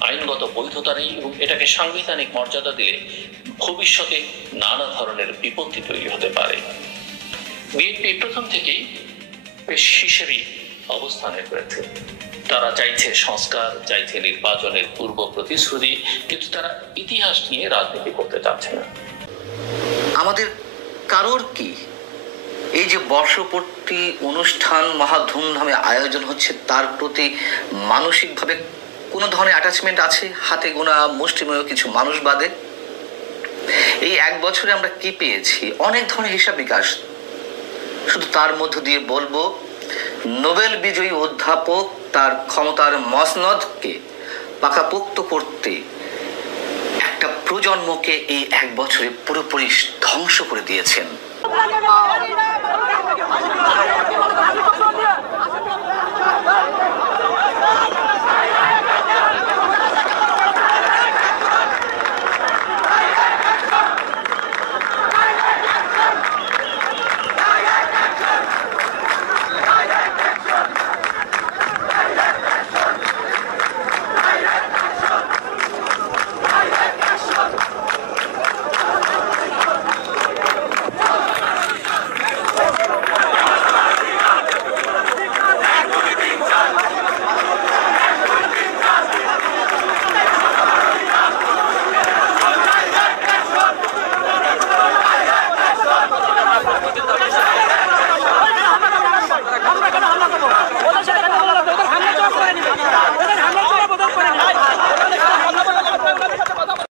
আইনগত বৈধতা নেই এবং এটাকে সাংবিধানিক মর্যাদা দিলে ভবিষ্যতে নানা ধরনের বিপত্তি তৈরি হতে পারে। বিএনপি প্রথম থেকেই বেশ হিসেবি অবস্থানে রয়েছে। তারা চাইছে সংস্কার, চাইছে নির্বাচনের পূর্ব প্রতিশ্রুতি, কিন্তু তারা ইতিহাস নিয়ে রাজনীতি করতে চাচ্ছে না। আমাদের কারোর কি এই যে বর্ষপূর্তি অনুষ্ঠান মহা ধুমধামে আয়োজন হচ্ছে তার প্রতি মানসিকভাবে কোনো ধরনের অ্যাটাচমেন্ট আছে? হাতে গোনা মুষ্টিমেয় কিছু মানুষ বাদে এই এক বছরে আমরা কি পেয়েছি? অনেক ধরনের হিসাব নিকাশ। শুধু তার মধ্য দিয়ে বলবো, নোবেল বিজয়ী অধ্যাপক তার ক্ষমতার মসনদকে পাকাপোক্ত করতে একটা প্রজন্মকে এই এক বছরে পুরোপুরি ধ্বংস করে দিয়েছেন।